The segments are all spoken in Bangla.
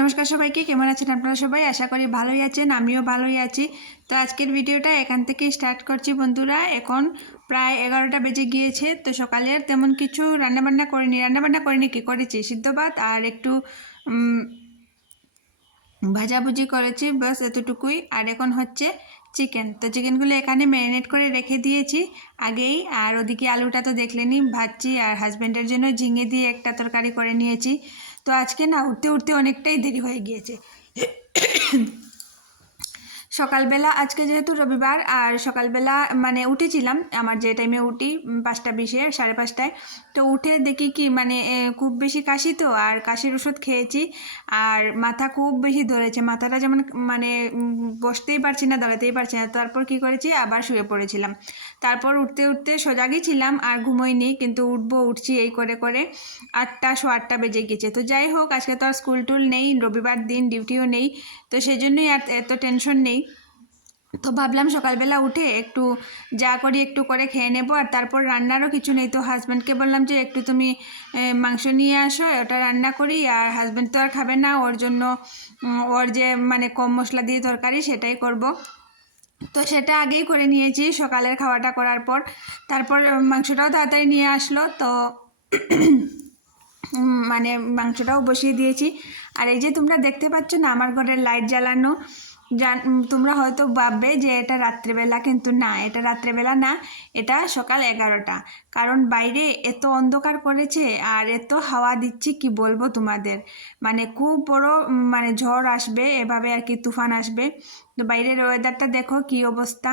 নমস্কার সবাইকে, কেমন আছেন আপনারা সবাই? আশা করি ভালোই আছেন, আমিও ভালোই আছি। তো আজকের ভিডিওটা এখান থেকেই স্টার্ট করছি বন্ধুরা। এখন প্রায় 11টা বেজে গিয়েছে। তো সকালে আর তেমন কিছু রান্নাবান্না করিনি, কি করেছি সিদ্ধ ভাত আর একটু ভাজাভুজি করেছি, বাস এতটুকুই। আর এখন হচ্ছে চিকেন। তো চিকেনগুলো এখানে ম্যারিনেট করে রেখে দিয়েছি আগেই। আর ওদিকে আলুটা তো দেখলেনই ভাজছি, আর হাজব্যান্ডের জন্য ঝিঙে দিয়ে একটা তরকারি করে নিয়েছি। তো আজকে না উঠতে উঠতে অনেকটাই দেরি হয়ে গিয়েছে সকালবেলা, আজকে যেহেতু রবিবার, আর সকালবেলা মানে উঠেছিলাম আমার যে টাইমে উঠি 5:20 5:30। তো উঠে দেখি কি মানে খুব বেশি কাশি, তো আর কাশির ওষুধ খেয়েছি। আর মাথা খুব বেশি ধরেছে, মাথাটা যেমন মানে বসতেই পারছি না, দাঁড়াতেই পারছি না। তারপর কি করেছি, আবার শুয়ে পড়েছিলাম। তারপর উঠতে উঠতে সজাগই ছিলাম, আর ঘুমোইনি, কিন্তু উঠছি এই করে করে 8টা 8:15 বেজে গেছে। তো যাই হোক, আজকে তো আর স্কুল টুল নেই, রবিবার দিন ডিউটিও নেই, তো সেই জন্যই আর এত টেনশন নেই। তো ভাবলাম সকালবেলা উঠে একটু যা করি একটু করে খেয়ে নেবো, আর তারপর রান্নারও কিছু নেই। তো হাজব্যান্ডকে বললাম যে একটু তুমি মাংস নিয়ে আসো, ওটা রান্না করি। আর হাজব্যান্ড তো আর খাবে না, ওর জন্য ওর যে মানে কম মশলা দিয়ে তরকারি সেটাই করব। তো সেটা আগেই করে নিয়েছি সকালের খাওয়াটা করার পর। তারপর মাংসটাও তাড়াতাড়ি নিয়ে আসলো, তো মানে মাংসটাও বসিয়ে দিয়েছি। আর এই যে তোমরা দেখতে পাচ্ছ না আমার ঘরের লাইট জ্বালানো, তোমরা হয়তো ভাববে যে এটা রাত্রেবেলা, কিন্তু না, এটা রাত্রেবেলা না, এটা সকাল 11টা। কারণ বাইরে এত অন্ধকার করেছে আর এত হাওয়া দিচ্ছে, কি বলবো তোমাদের। মানে খুব বড় মানে ঝড় আসবে এভাবে আর কি, তুফান আসবে। তো বাইরের ওয়েদারটা দেখো কি অবস্থা,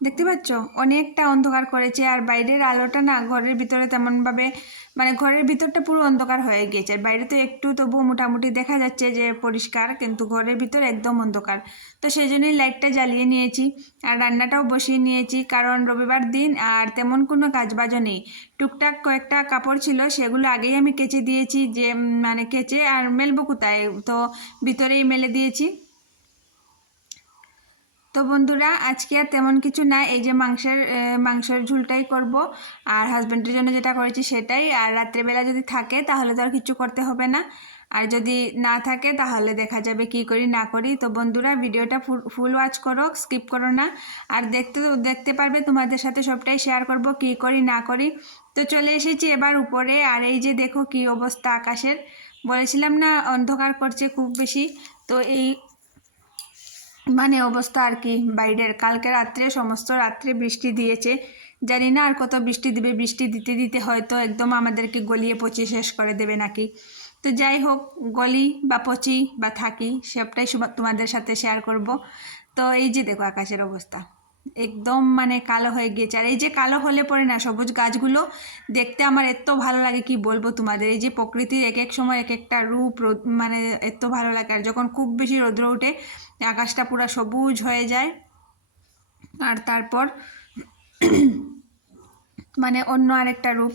দেখতে পাচ্ছ অনেকটা অন্ধকার করেছে। আর বাইরের আলোটা না ঘরের ভিতরে তেমনভাবে, মানে ঘরের ভিতরটা পুরো অন্ধকার হয়ে গিয়েছে। বাইরে তো একটু তবু মোটামুটি দেখা যাচ্ছে যে পরিষ্কার, কিন্তু ঘরের ভিতর একদম অন্ধকার। তো সেই জন্যই লাইটটা জ্বালিয়ে নিয়েছি আর রান্নাটাও বসিয়ে নিয়েছি, কারণ রবিবার দিন আর তেমন কোনো কাজবাজও নেই। টুকটাক কয়েকটা কাপড় ছিল, সেগুলো আগেই আমি কেচে দিয়েছি, যে মানে কেচে আর মেলবো কোথায়, তো ভিতরেই মেলে দিয়েছি। তো বন্ধুরা আজকে আর তেমন কিছু না, এই যে মাংসের ঝুলটাই করব। আর হাজব্যান্ডের জন্য যেটা করেছি সেটাই। আর রাত্রেবেলা যদি থাকে তাহলে তো আর কিছু করতে হবে না, আর যদি না থাকে তাহলে দেখা যাবে কি করি না করি। তো বন্ধুরা ভিডিওটা ফুল ওয়াচ করো, স্কিপ করো না। আর দেখতে পারবে, তোমাদের সাথে সবটাই শেয়ার করব কি করি না করি। তো চলে এসেছি এবার উপরে। আর এই যে দেখো কি অবস্থা আকাশের, বলেছিলাম না অন্ধকার করছে খুব বেশি। তো এই মানে অবস্থা আর কি বাইরের। কালকে রাত্রে সমস্ত রাত্রে বৃষ্টি দিয়েছে, জানি না আর কত বৃষ্টি দিবে। বৃষ্টি দিতে দিতে হয়তো একদম আমাদেরকে গলিয়ে পচিয়ে শেষ করে দেবে নাকি। তো যাই হোক, গলি বা পচি বা থাকি সবটাই তোমাদের সাথে শেয়ার করব। তো এই যে দেখো আকাশের অবস্থা একদম মানে কালো হয়ে গিয়েছে। আর এই যে কালো হলে পরে না সবুজ গাছগুলো দেখতে আমার এত ভালো লাগে, কি বলবো তোমাদের। এই যে প্রকৃতির এক এক সময় এক একটা রূপ মানে এত ভালো লাগে। আর যখন খুব বেশি রৌদ্র ওঠে আকাশটা পুরো সবুজ হয়ে যায়। আর তারপর মানে অন্য আরেকটা রূপ।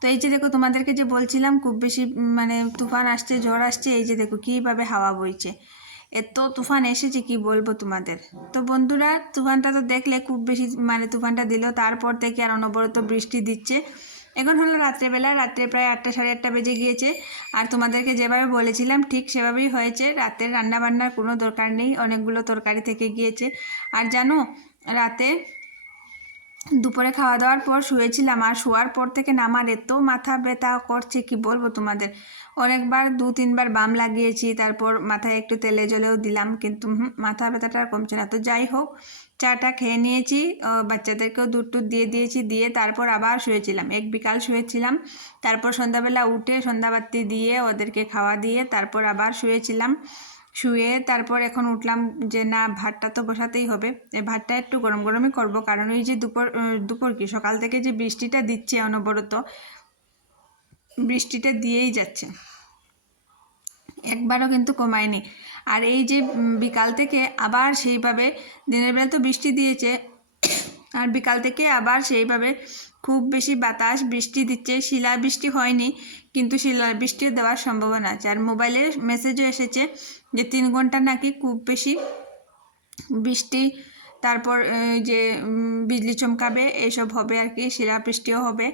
তো এই যে দেখো তোমাদেরকে যে বলছিলাম খুব বেশি মানে তুফান আসছে, ঝড় আসছে, এই যে দেখো কীভাবে হাওয়া বইছে। এত তুফান এসেছে কি বলবো তোমাদের। তো বন্ধুরা তুফানটা তো দেখলে, খুব বেশি মানে তুফানটা দিল, তারপর থেকে আর অনবরত বৃষ্টি দিচ্ছে। এখন হলো রাত্রেবেলা, রাত্রে প্রায় 8টা 8:30 বেজে গিয়েছে। আর তোমাদেরকে যেভাবে বলেছিলাম ঠিক সেভাবেই হয়েছে। রাতের রান্নাবান্নার কোনো দরকার নেই, অনেকগুলো তরকারি থেকে গিয়েছে। আর জানো রাতে দুপুরে খাওয়া দাওয়ার পর শুয়েছিলাম, আর শোয়ার পর থেকে না আমার এত মাথা ব্যথা করছে কি বলবো তোমাদের। অনেকবার 2-3বার বাম লাগিয়েছি, তারপর মাথায় একটু তেলে জলেও দিলাম, কিন্তু মাথা ব্যথাটা আর কমছে না। তো যাই হোক, চাটা খেয়ে নিয়েছি, বাচ্চাদেরকেও দুধ টুধ দিয়ে দিয়েছি, দিয়ে তারপর আবার শুয়েছিলাম, এক বিকাল শুয়েছিলাম। তারপর সন্ধ্যাবেলা উঠে সন্ধ্যাবাতি দিয়ে ওদেরকে খাওয়া দিয়ে তারপর আবার শুয়েছিলাম। শুয়ে তারপর এখন উঠলাম যে না ভাতটা তো বসাতেই হবে। এই ভাতটা একটু গরম গরমই করব, কারণ ওই যে দুপুর কি সকাল থেকে যে বৃষ্টিটা দিচ্ছে অনবরত, বৃষ্টিটা দিয়েই যাচ্ছে, একবারও কিন্তু কমায়নি। আর এই যে বিকাল থেকে আবার সেইভাবে, দিনের বেলা তো বৃষ্টি দিয়েছে, আর বিকাল থেকে আবার সেইভাবে খুব বেশি বাতাস বৃষ্টি দিচ্ছে। শিলা বৃষ্টি হয়নি, কিন্তু শিলা বৃষ্টি দেওয়ার সম্ভাবনা আছে। আর মোবাইলে মেসেজও এসেছে যে 3 ঘন্টা নাকি খুব বেশি বৃষ্টি তারপর যে বিজলি চমকাবে এইসব হবে আর কি, শিলাবৃষ্টিও হবে।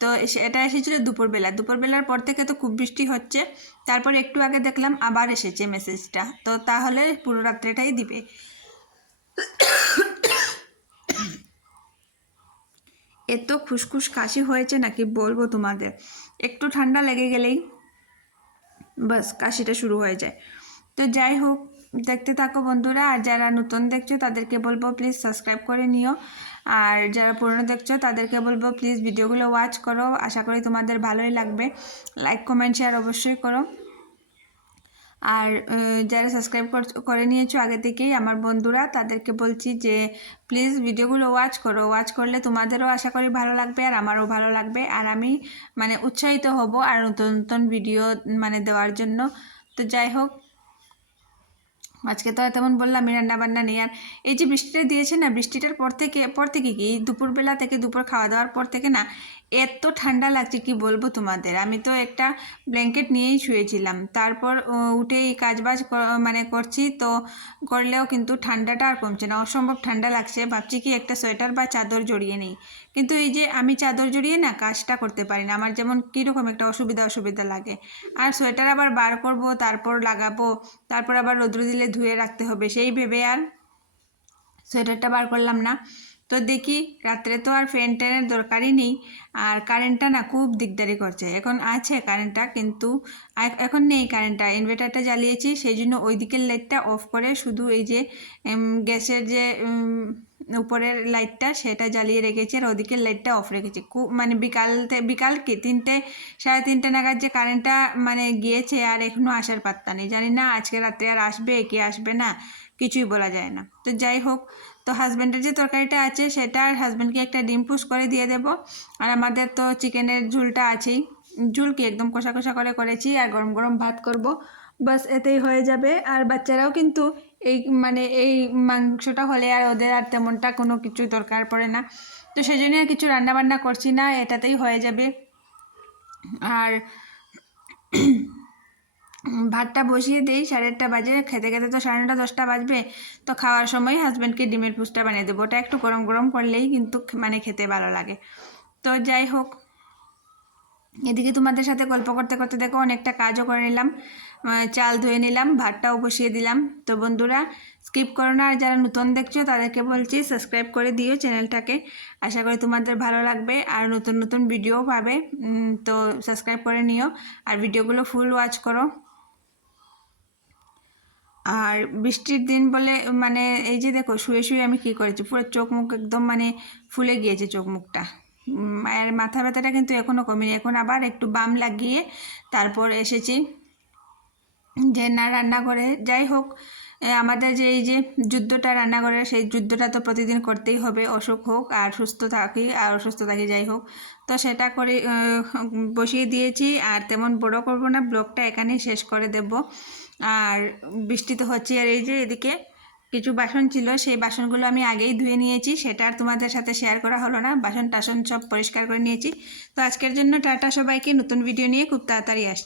তো এটা এসেছিলো দুপুরবেলার পর থেকে তো খুব বৃষ্টি হচ্ছে। তারপর একটু আগে দেখলাম আবার এসেছে মেসেজটা, তো তাহলে পুরো রাত্রেটাই দিবে। এত খুসখুস কাশি হয়েছে নাকি বলবো তোমাদের, একটু ঠান্ডা লেগে গেলেই বাস কাশিটা শুরু হয়ে যায়। তো যাই হোক, দেখতে থাকো বন্ধুরা। আর যারা নতুন দেখছো তাদেরকে বলবো প্লিজ সাবস্ক্রাইব করে নিও, আর যারা পুরনো দেখছো তাদেরকে বলবো প্লিজ ভিডিওগুলো ওয়াচ করো। আশা করি তোমাদের ভালোই লাগবে। লাইক কমেন্ট শেয়ার অবশ্যই করো। আর যারা সাবস্ক্রাইব করে নিয়েছো আগে থেকেই আমার বন্ধুরা, তাদেরকে বলছি যে প্লিজ ভিডিওগুলো ওয়াচ করো। ওয়াচ করলে তোমাদেরও আশা করি ভালো লাগবে আর আমারও ভালো লাগবে, আর আমি মানে উৎসাহিত হব আর নতুন নতুন ভিডিও মানে দেওয়ার জন্য। তো যাই হোক, আজকে তো তেমন বললাম রান্না বান্না নেই। আর এই যে বৃষ্টিটা দিয়েছে না, বৃষ্টিটার পর থেকে কি দুপুরবেলা থেকে দুপুর খাওয়া দাওয়ার পর থেকে না এত ঠান্ডা লাগছে কি বলবো তোমাদের। আমি তো একটা ব্ল্যাঙ্কেট নিয়েই শুয়েছিলাম, তারপর উঠে এই কাজবাজ মানে করছি, তো করলেও কিন্তু ঠান্ডাটা আর কমছে না, অসম্ভব ঠান্ডা লাগছে। ভাবছি কি একটা সোয়েটার বা চাদর জড়িয়ে নেই, কিন্তু এই যে আমি চাদর জড়িয়ে না কাজটা করতে পারি না, আমার যেমন কীরকম একটা অসুবিধা লাগে। আর সোয়েটার আবার বার করব, তারপর লাগাবো, তারপর আবার রৌদ্র দিলে ধুয়ে রাখতে হবে, সেই ভেবে আর সোয়েটারটা বার করলাম না। তো দেখি রাত্রে তো আর ফ্যান ট্যানের দরকারই নেই, আর কারেন্টটা না খুব দিকদারি করছে। এখন আছে কারেন্টটা, কিন্তু এখন নেই কারেন্টটা, ইনভার্টারটা জ্বালিয়েছি, সেই জন্য ওই দিকের লাইটটা অফ করে শুধু এই যে গ্যাসের যে উপরের লাইটটা সেটা জ্বালিয়ে রেখেছি, আর ওদিকের লাইটটা অফ রেখেছি। খুব মানে বিকাল কি 3টে সাড়ে 3টে নাগাদ যে কারেন্টটা মানে গিয়েছে, আর এখনও আসার পাত্তা নেই। জানি না আজকে রাত্রে আর আসবে কি আসবে না, কিছুই বলা যায় না। তো যাই হোক, তো হাজব্যান্ডের যে তরকারিটা আছে সেটা আর হাজব্যান্ডকে একটা ডিম পুষ করে দিয়ে দেবো। আর আমাদের তো চিকেনের ঝোলটা আছেই, ঝোলকে একদম কষা কষা করে করেছি, আর গরম গরম ভাত করব, বাস এতেই হয়ে যাবে। আর বাচ্চারাও কিন্তু এই মানে এই মাংসটা হলে আর ওদের আর তেমনটা কোনো কিছু দরকার পড়ে না, তো সেই জন্য আর কিছু রান্নাবান্না করছি না, এটাতেই হয়ে যাবে। আর ভাতটা বসিয়ে দিই, 8:30 বাজে, খেতে খেতে তো 9:30 10টা বাজবে। তো খাওয়ার সময় হাজব্যান্ডকে ডিমের পুষটা বানিয়ে দেবো, ওটা একটু গরম গরম করলেই কিন্তু মানে খেতে ভালো লাগে। তো যাই হোক, এদিকে তোমাদের সাথে গল্প করতে করতে দেখো অনেকটা কাজও করে নিলাম, চাল ধুয়ে নিলাম, ভাতটাও বসিয়ে দিলাম। তো বন্ধুরা স্কিপ করো না, আর যারা নতুন দেখছো তাদেরকে বলছি সাবস্ক্রাইব করে দিও চ্যানেলটাকে, আশা করি তোমাদের ভালো লাগবে আর নতুন নতুন ভিডিও পাবে। তো সাবস্ক্রাইব করে নিও আর ভিডিওগুলো ফুল ওয়াচ করো। আর বৃষ্টির দিন বলে মানে এই যে দেখো শুয়ে শুয়ে আমি কি করেছি, পুরো চোখ মুখ একদম মানে ফুলে গিয়েছে চোখ মুখটা। আর মাথা ব্যথাটা কিন্তু এখনও কমেনি, এখন আবার একটু বাম লাগিয়ে তারপর এসেছি যে না রান্নাঘরে। যাই হোক, আমাদের যে এই যে যুদ্ধটা রান্নাঘরের, সেই যুদ্ধটা তো প্রতিদিন করতেই হবে, অসুখ হোক আর সুস্থ থাকি আর অসুস্থ থাকি, যাই হোক। তো সেটা করে বসিয়ে দিয়েছি, আর তেমন বড় করব না, ব্লগটা এখানেই শেষ করে দেব। আর বৃষ্টি তো হচ্ছে, আর এই যে এদিকে কিছু বাসন ছিল, সেই বাসনগুলো আমি আগেই ধুয়ে নিয়েছি, সেটা আর তোমাদের সাথে শেয়ার করা হলো না, বাসন টাসন সব পরিষ্কার করে নিয়েছি। তো আজকের জন্য টাটা সবাইকে, নতুন ভিডিও নিয়ে খুব তাড়াতাড়ি আসছে।